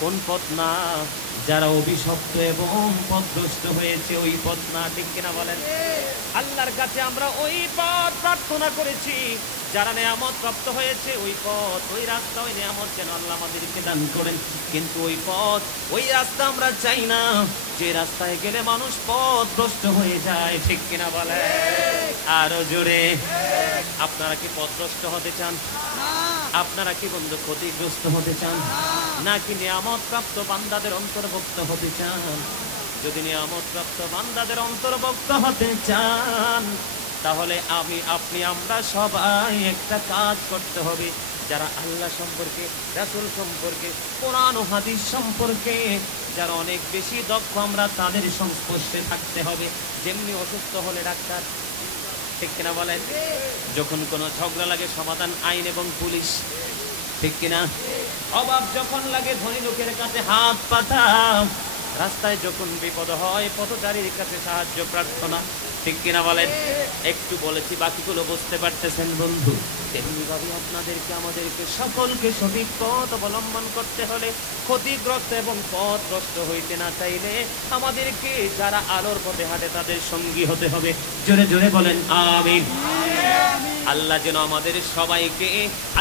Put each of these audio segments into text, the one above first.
কোন পথ না? যারা অভিশপ্ত এবং পথভ্রষ্ট হয়েছে ওই পথ না, ঠিক কিনা বলেন? আল্লাহর কাছে আমরা ওই পথ প্রার্থনা করেছি। যারা নেয়ামত প্রাপ্ত হয়েছে ওই পথ, ওই রাস্তা, ওই নেয়ামত যেন আল্লাহ আমাদেরকে দান করেন। কিন্তু ওই পথ, ওই রাস্তা আমরা চাই না যে রাস্তায় গেলে মানুষ পথভ্রষ্ট হয়ে যায়, ঠিক কিনা বলে? আরো জোরে। আপনারা কি পথভ্রষ্ট হতে চান? আপনারা কি বন্ধু ক্ষতিগ্রস্ত হতে চান, নাকি নিয়ামত প্রাপ্ত বান্দাদের অন্তর্ভুক্ত হতে চান? যদি নিয়ামত প্রাপ্ত বান্দাদের অন্তর্ভুক্ত হতে চান, তাহলে আমি, আপনি, আমরা সবাই একটা কাজ করতে হবে। যারা আল্লাহ সম্পর্কে, রাসূল সম্পর্কে, কোরআন ও হাদিস সম্পর্কে যারা অনেক বেশি দক্ষ, আমরা তাদের সংস্পর্শে থাকতে হবে। যেমনি অসুস্থ হলে ডাক্তার, ঠিক কিনা বলেন? যখন কোনো ঝগড়া লাগে সমাধান আইন এবং পুলিশ, ঠিক কিনা? অভাব যখন লাগে ধনী লোকের কাছে হাত পাতা, রাস্তায় যখন বিপদ হয় পথচারীর কাছে সাহায্য প্রার্থনা, ঠিক কিনা বলেন? একটু বলেছি, বাকিগুলো বুঝতে পারতেছেন বন্ধু? তেমনি ভাবে আপনাদেরকে, আমাদেরকে সকলকে সঠিক পথ অবলম্বন করতে হলে, ক্ষতিগ্রস্ত এবং পথভ্রষ্ট হইতে না চাইলে আমাদেরকে যারা আলোর পথে হাঁটে তাদের সঙ্গী হতে হবে। জোরে জোরে বলেন আমিন। আল্লাহ যেন আমাদের সবাইকে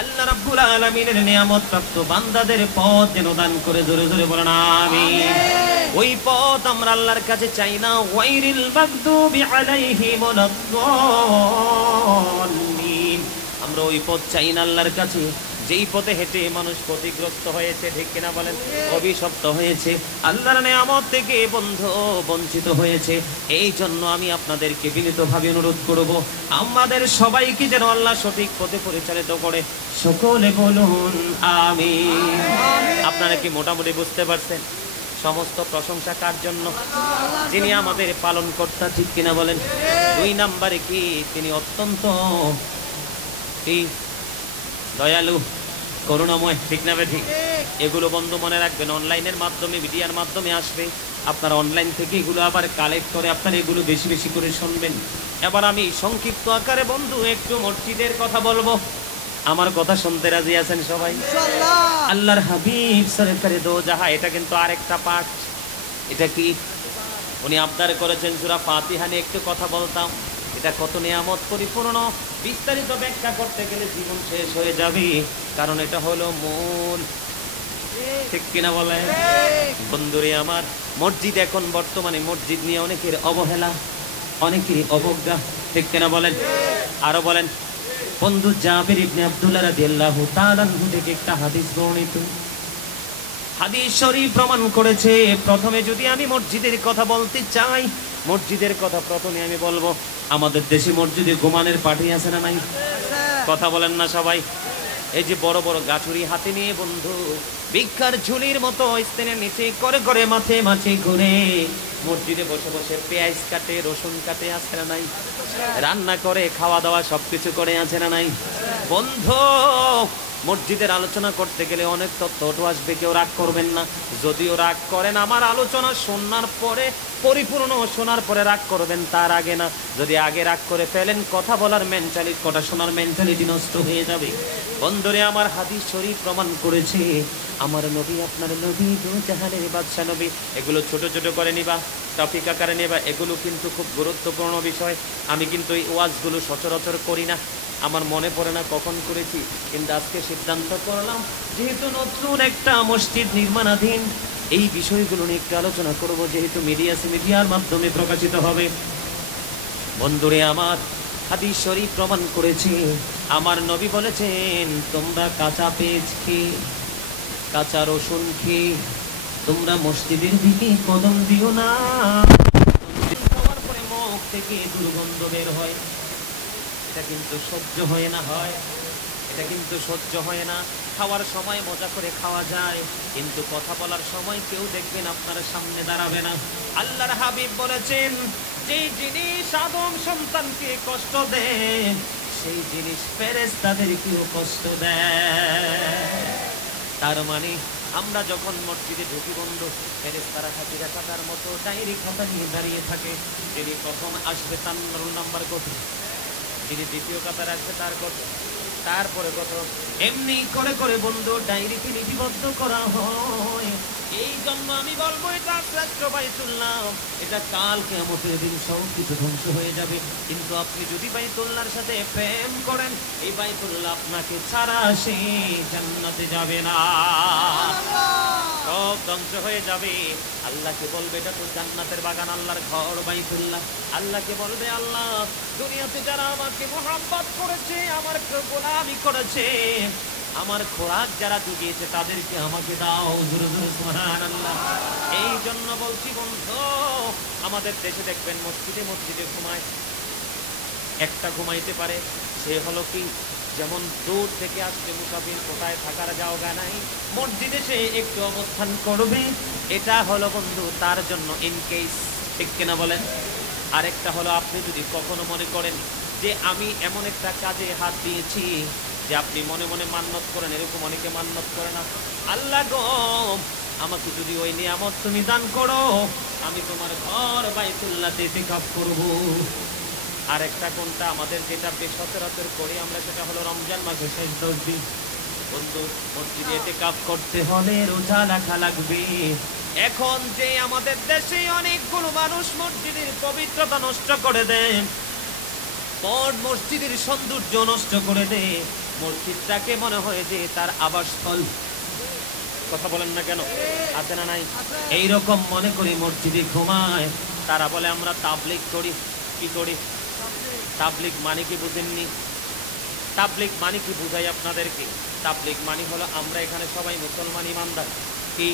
আল্লাহ রাব্বুল আলামিনের নিয়ামত প্রাপ্ত বান্দাদের পথ যেন দান করে। জোরে জোরে বলেন আমিন। ওই পথ আমরা আল্লাহর কাছে চাই না ওয়াইরিল মাগদুবি আলাইহিম ওয়ালাদ-দাল্লিন, আমরা ওই পথ চাই না আল্লাহর কাছে যেই পথে হেঁটে মানুষ ক্ষতিগ্রস্ত হয়েছে, ঠিক কিনা বলেন? অভিশপ্ত হয়েছে, আল্লাহর নিয়ামত থেকে বন্ধু বঞ্চিত হয়েছে। এই জন্য আমি আপনাদেরকে বিনীতভাবে অনুরোধ করব, আমাদের সবাইকে যেন আল্লাহ সঠিক পথে পরিচালিত করে। সকলে বলুন আমিন। আপনারা কি মোটামুটি বুঝতে পারছেন? সমস্ত প্রশংসা কার জন্য? যিনি আমাদের পালন কর্তা, ঠিক কিনা বলেন? দুই নাম্বারে কি তিনি অত্যন্ত দয়ালু, করুণাময়, ঠিক না ঠিক? এগুলো বন্ধু মনে রাখবেন, অনলাইনের মাধ্যমে, মিডিয়ার মাধ্যমে আসবে। আপনারা অনলাইন থেকে এগুলো আবার কালেক্ট করে আপনারা এগুলো বেশি বেশি করে শুনবেন। এবার আমি সংক্ষিপ্ত আকারে বন্ধু একটু মসজিদের কথা বলবো। আমার কথা শুনতে রাজি আছেন সবাই? আল্লাহর হাবিব সরকারে দো জাহা, এটা কিন্তু আরেকটা পাঠ। এটা কি? উনি আবদার করেছেন সূরা ফাতিহা নিয়ে একটু কথা বলতাম। এটা কত নিয়ামত পরিপূর্ণ, বিস্তারিত ব্যাখ্যা করতে গেলে জীবন শেষ হয়ে যাবে, কারণ এটা হলো মূল, ঠিক কিনা বলে? বন্ধুরে আমার, মসজিদ এখন বর্তমানে মসজিদ নিয়ে অনেকের অবহেলা, অনেকেরই অবজ্ঞা, ঠিক কিনা বলেন? আরো বলেন। বন্ধু জাবির ইবনে আব্দুল্লাহ রাদিয়াল্লাহু তাআলা আনহু থেকে একটা হাদিস বর্ণিত, হাদিস শরীফ প্রমাণ করেছে। প্রথমে যদি আমি মসজিদের কথা বলতে চাই, মসজিদের কথা প্রথমে আমি বলবো, আমাদের দেশে মসজিদে ঘুমানের পার্টি আছে না নাই? কথা বলেন না সবাই? এই যে বড় বড় গাছুরি হাতে নিয়ে বন্ধু ভিক্ষার ঝুলির মতো স্থানের নিচে করে করে মাঠে মাঠে ঘুরে মসজিদে বসে বসে পেঁয়াজ কাটে, রসুন কাটে, আছে না নাই? রান্না করে, খাওয়া দাওয়া সবকিছু করে, আছে না নাই? বন্ধু মসজিদের আলোচনা করতে গেলে অনেক তথ্য আসবে, কেউ রাগ করবেন না। যদিও রাগ করেন, আমার আলোচনা শোনার পরে, পরিপূর্ণ শোনার পরে রাগ করবেন, তার আগে না। যদি আগে রাগ করে ফেলেন, কথা বলার মেন্টালিটি, কথা শোনার মেন্টালিটি নষ্ট হয়ে যাবে। বন্ধুরে আমার, হাদিস শরীফ প্রমাণ করেছে আমার নবী, আপনার নবী, দু জাহানের বাদশা নবী। এগুলো ছোট ছোট করে নিবা, টপিক আকারে নেবা, এগুলো কিন্তু খুব গুরুত্বপূর্ণ বিষয়। আমি কিন্তু এই ওয়াজগুলো সচরাচর করি না, আমার মনে পড়ে না কখন করেছি, কিন্তু আজকে সিদ্ধান্ত করলাম যেহেতু নতুন একটা মসজিদ নির্মাণাধীন, এই বিষয়গুলো নিয়ে একটু আলোচনা করব, যেহেতু মিডিয়ার মাধ্যমে প্রকাশিত হবে। বন্ধুরে আমার, হাদিস শরীফ প্রমাণ করেছে আমার নবী বলেছেন, তোমরা কাঁচা পেঁয়াজ খেয়ে, কাঁচা রসুন খেয়ে তোমরা মসজিদের দিকে কদম দিও না। খাওয়ার পরে মুখ থেকে দুর্গন্ধ বের হয়, এটা কিন্তু সহ্য হয় না, হয় এটা কিন্তু সহ্য হয় না। খাওয়ার সময় মজা করে খাওয়া যায়, কিন্তু কথা বলার সময় কেউ দেখবেন আপনার সামনে দাঁড়াবে না। আল্লাহর হাবিব বলেছেন, যেই জিনিস আদম সন্তানকে কষ্ট দেয়, সেই জিনিস ফেরেশতাদেরকেও কষ্ট দেয়। তার মানে আমরা যখন মসজিদে ঢুকি বন্ধু, ফেরেশতারা হাজিরা কাটার মতো ডায়েরি খাতা নিয়ে দাঁড়িয়ে থাকে। যিনি প্রথম আসবে তার রোল নাম্বার কত, যিনি দ্বিতীয় কাতার আসবে তার কত, তারপরে কত, এমনি করে করে বন্ধু ডায়েরিতে লিপিবদ্ধ করা হয়। এই জন্য আমি বলবো এটা শ্রেষ্ঠ বাইতুল্লাহ, এটা কাল কিয়ামতের দিন সব কিছু ধ্বংস হয়ে যাবে, কিন্তু আপনি যদি বাইতুল্লাহর সাথে প্রেম করেন, এই বাইতুল্লাহ আপনাকে ছাড়া সে জান্নাতে যাবে না, সব ধ্বংস হয়ে যাবে। আল্লাহকে বলবে এটা তো জান্নাতের বাগান, আল্লাহর ঘর বাইতুল্লাহ। আল্লাহকে বলবে আল্লাহ, দুনিয়াতে যারা আমাকে মুহাব্বত করেছে, আমার গোলামি করেছে, আমার খোরাক যারা জুগিয়েছে, তাদেরকে আমাকে দাও। জোরে জোরে সুবহানাল্লাহ। এই জন্য বলছি বন্ধু, আমাদের দেশে দেখবেন মসজিদে মসজিদে ঘুমায়, একটা ঘুমাইতে পারে, সে হলো কি, যেমন দূর থেকে আসবে মুসাফির, কোথায় থাকার জায়গা নাই, মসজিদে সে একটু অবস্থান করবে, এটা হলো বন্ধু তার জন্য ইন কেস, ঠিক কিনা বলেন? আরেকটা হলো আপনি যদি কখনো মনে করেন যে আমি এমন একটা কাজে হাত দিয়েছি যে আপনি মনে মনে মান্নত করেন, এরকম অনেকে মান্নত করে না, আল্লাহ গো আমাকে যদি ওই নিয়ামত তুমি দান করো, আমি তোমার ঘর বাইতুল্লাহতে ইতিকাফ করব। আরেকটা কোনটা আমাদের যেটা বেশ সচরাচর করি আমরা, সেটা হলো রমজান মাসে শেষ 10 দিন বন্ধু মসজিদে ইতিকাফ করতে হলে রোজা রাখা লাগবে। এখন যে আমাদের দেশে অনেকগুলো মানুষ মসজিদের পবিত্রতা নষ্ট করে দেয়, মসজিদের সৌন্দর্য নষ্ট করে দেয়, মসজিদটাকে মনে হয় যে তার আবাসস্থল, কথা বলেন না কেন, আছে না নাই? এইরকম মনে করি মসজিদে ঘুমায়, তারা বলে আমরা তাবলীগ করি। কি করি? তাবলীগ মানে কি বুঝেননি? তাবলীগ মানে কি বুঝাই আপনাদেরকে? তাবলীগ মানে হলো আমরা এখানে সবাই মুসলমান ইমানদার, কি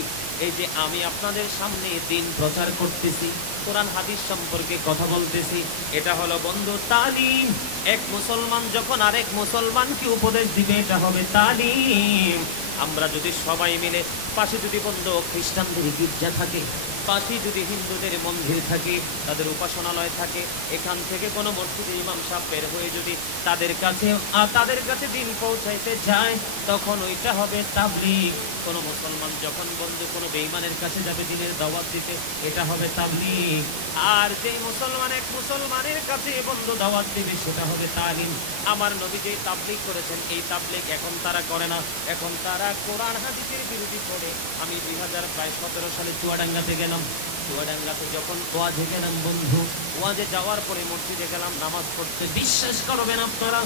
এই যে আমি আপনাদের সামনে দিন প্রচার করতেছি, কোরআন হাদিস সম্পর্কে কথা বলতেছি, এটা হলো বন্ধু তালিম। এক মুসলমান যখন আরেক মুসলমানকে উপদেশ দিবে, এটা হবে তালিম। আমরা যদি সবাই মিলে, পাশে যদি বন্ধু খ্রিস্টানদের গির্জা থাকে, পাশে যদি হিন্দুদের মন্দির থাকে, তাদের উপাসনালয় থাকে, এখান থেকে কোনো মসজিদের ইমাম সাহেব বের হয়ে যদি তাদের কাছে দিন পৌঁছাইতে যায়, তখন ওইটা হবে তাবলীগ। কোনো মুসলমান যখন বন্ধু কোনো বেঈমানের কাছে যাবে দিনের দাওয়াত দিতে, এটা হবে তাবলীগ। আর যে মুসলমান এক মুসলমানের কাছে বন্ধু দাওয়াত দিবে, সেটা হবে তালিম। আমার নবী যে তাবলীগ করেছেন, এই তাবলীগ এখন তারা করে না, এখন তারা কোরআন হাদিসের বিরোধী করে। আমি 2017 সালে চুয়াডাঙ্গাতে গেলাম, চুয়াডাঙ্গাতে যখন ওয়াজে গেলাম বন্ধু, ওয়াজে যাওয়ার পরে মসজিদে গেলাম নামাজ পড়তে, বিশ্বাস করবেন আপনারা,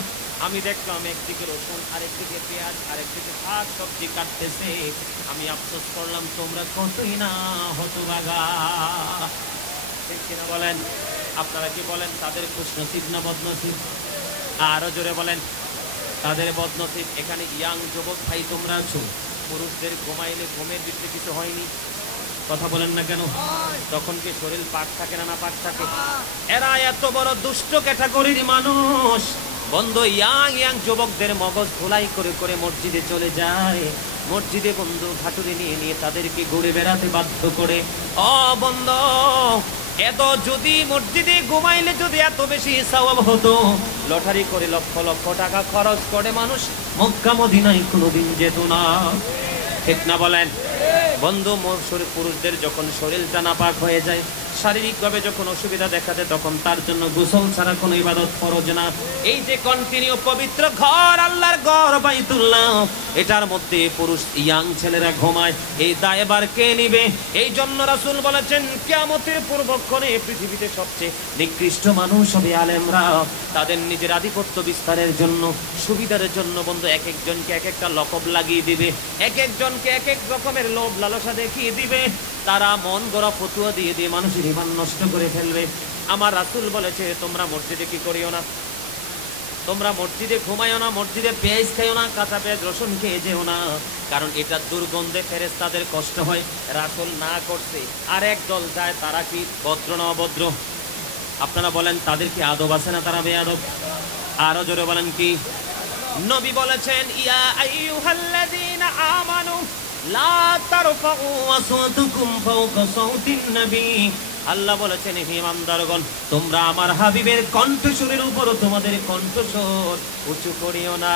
আমি দেখলাম একদিকে রসুন, আরেকদিকে পেঁয়াজ, আরেকদিকে শাক সবজি কাটতেছে। আমি আফসোস করলাম, তোমরা কতই না হতভাগা, ঠিক কিনা বলেন? আপনারা কি বলেন তাদের খুশনসিব না বদনসিব? আরো জোরে বলেন, তাদের বদনসিব। এখানে ইয়াং যুবক ভাই তোমরা আছো, পুরুষদের ঘুমাইলে ঘুমের ভিতরে কিছু হয়নি, কথা বলেন না কেন? তখন কি শরীর পাক থাকে না? না পাক থাকে? এরা এত বড় দুষ্ট ক্যাটাগরির মানুষ বন্ধু, ইয়াং যুবকদের মগজ ধোলাই করে করে মসজিদে চলে যায়, মসজিদে বন্ধু ঘাটুরি নিয়ে নিয়ে তাদেরকে ঘুরে বেড়াতে বাধ্য করে। ও বন্ধু, এত যদি মসজিদে ঘুমাইলে যদি এত বেশি সওয়াব হতো, লটারি করে লক্ষ লক্ষ টাকা খরচ করে মানুষ মক্কা মদিনায় কোনোদিন যেত না, ঠিক না বলেন? বন্ধু পুরুষদের যখন শরীরটা নাপাক হয়ে যায়, শারীরিকভাবে যখন অসুবিধা দেখা দেয়, তখন তার জন্য গোসল ছাড়া কোনো ইবাদত ফরজ না। এই যে কন্টিনিউ পবিত্র ঘর, আল্লাহর ঘর বাইতুল্লাহ, এটার মধ্যে পুরুষ ইয়াং ছেলেরা ঘুমায়, এই দায়ভার কে নিবে? এই জন্য রাসূল বলেছেন, কিয়ামতের পূর্বক্ষণে পৃথিবীতে সবচেয়ে নিকৃষ্ট মানুষ হবে আলেমরা। তাদের নিজের আধিপত্য বিস্তারের জন্য, সুবিধার জন্য বন্ধু এক একজনকে এক একটা লকব লাগিয়ে দিবে, এক একজনকে এক এক রকমের লোভ লালসা দেখিয়ে দিবে, তারা মন গড়া ফতুয়া দিয়ে দিয়ে মানুষের ঈমান নষ্ট করে ফেলবে। আমার রাসূল বলেছে, তোমরা মসজিদে কি করিও না? তোমরা মসজিদে ঘুমাইও না, মসজিদে পেঁয়াজ খাইও না, কাঁচা পেঁয়াজ রসুন খেয়ে যেও না, কারণ এটা দুর্গন্ধে ফেরেশতাদের কষ্ট হয়। রাসূল না করছে, আর এক দল যায়, তারা কি ভদ্র না অভদ্র? আপনারা বলেন, তাদের কি আদব আছে না তারা বেয়াদব? আরো জোরে বলেন কি? নবী বলেছেন, ইয়া আইয়ুহাল্লাযীনা আমানু লা তারফাউ আসওয়াতাকুম ফাওকা সাওতিন নবী। আল্লাহ বলেছেন, হে ইমানদারগণ, তোমরা আমার হাবিবের কণ্ঠস্বরের উপর তোমাদের কণ্ঠস্বর উঁচু করিও না।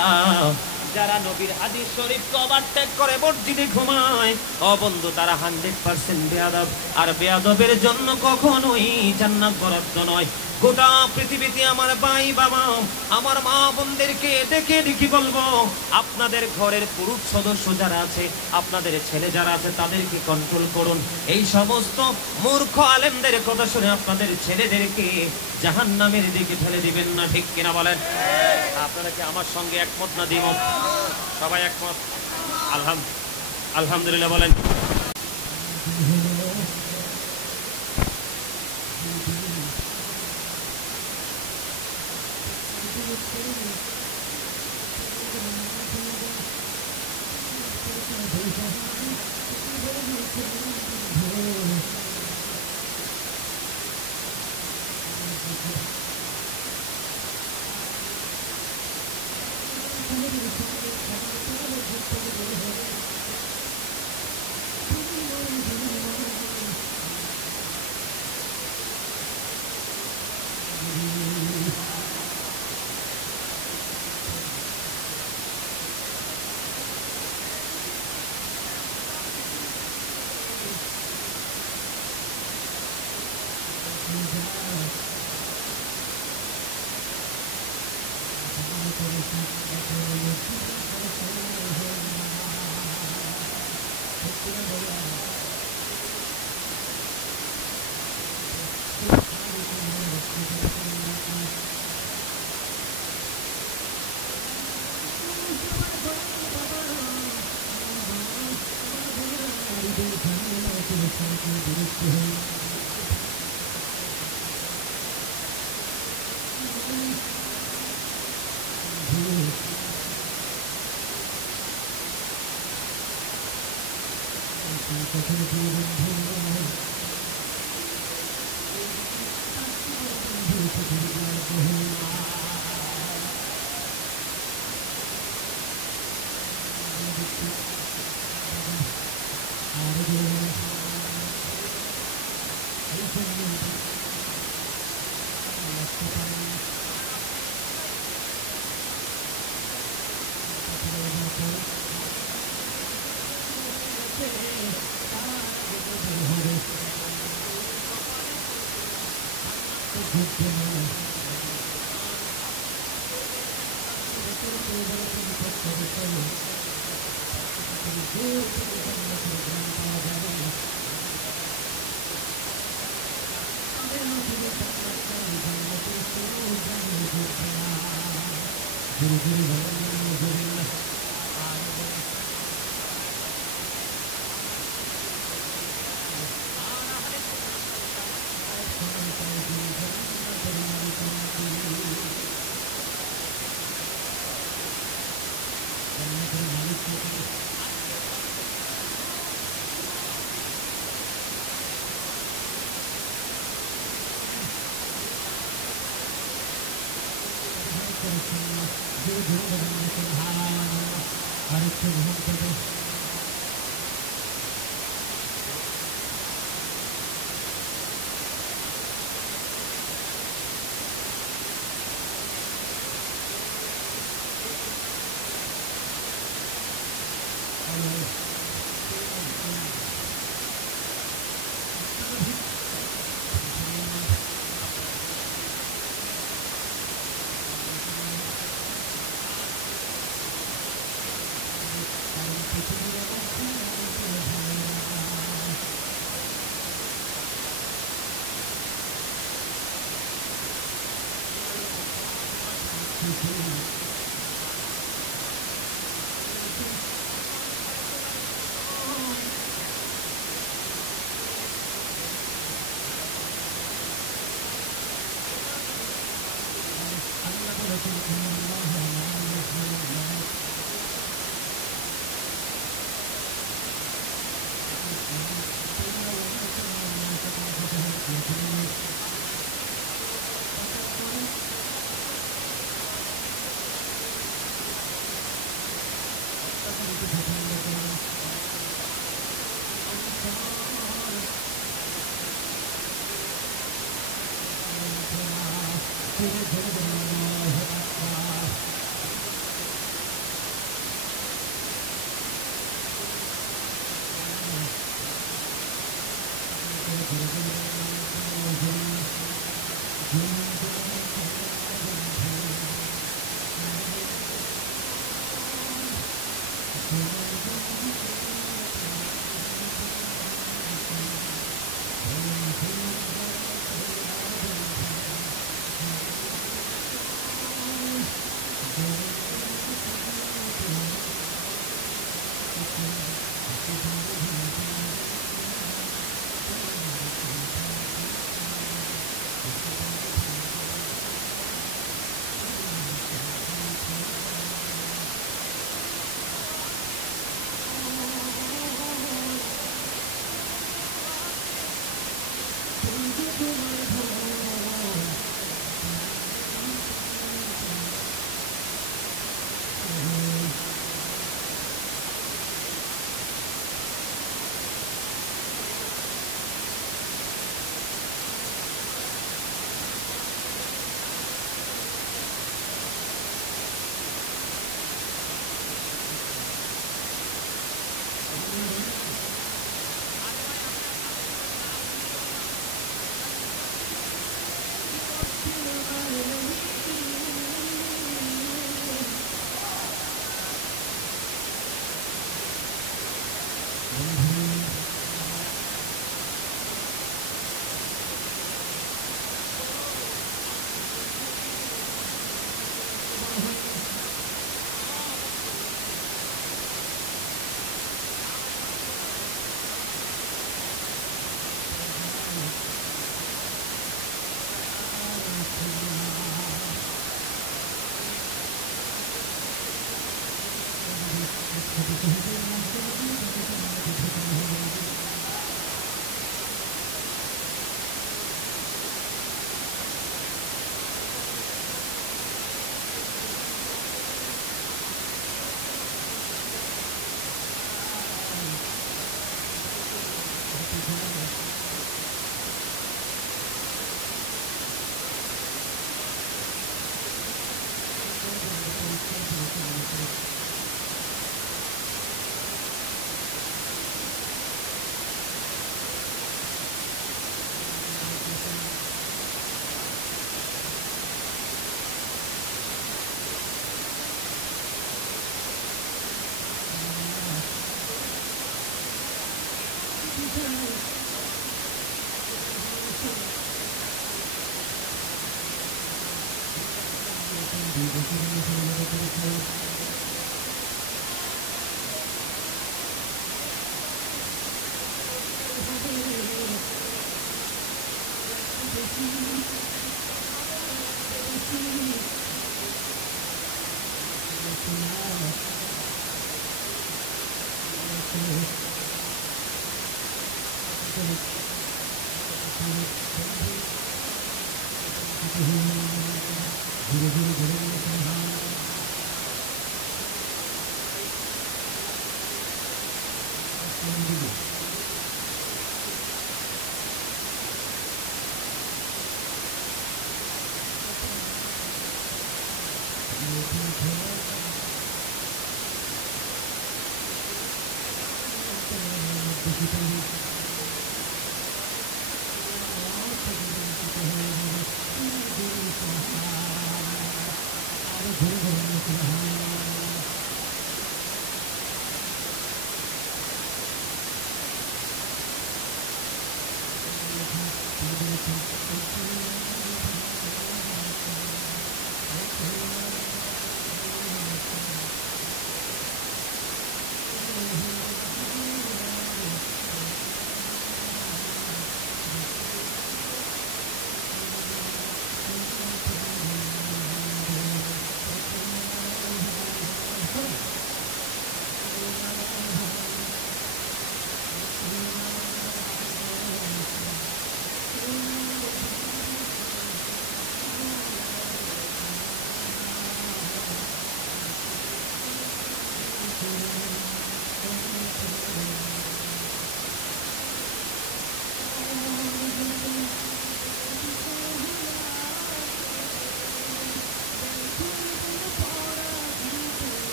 যারা নবীর হাদিস শরীফ ওভারটেক করে মসজিদে ঘুমায়, ও বন্ধু, তারা 100% বেয়াদব। আর বেয়াদবের জন্য কখনোই জান্নাত বরাদ্দ নয়। গোটা পৃথিবীতে আমার ভাই বাবা, আমার মা বোনদেরকে ডেকে ডেকে বলবো, আপনাদের ঘরের পুরুষ সদস্য যারা আছে, আপনাদের ছেলে যারা আছে, তাদেরকে কন্ট্রোল করুন। এই সমস্ত মূর্খ আলেমদের কথা শুনে আপনাদের ছেলেদেরকে জাহান্নামের দিকে ঠেলে দিবেন না, ঠিক কিনা বলেন? আপনারা কি আমার সঙ্গে একমত না দ্বিমত? সবাই একমত? আলহামদুলিল্লাহ বলেন।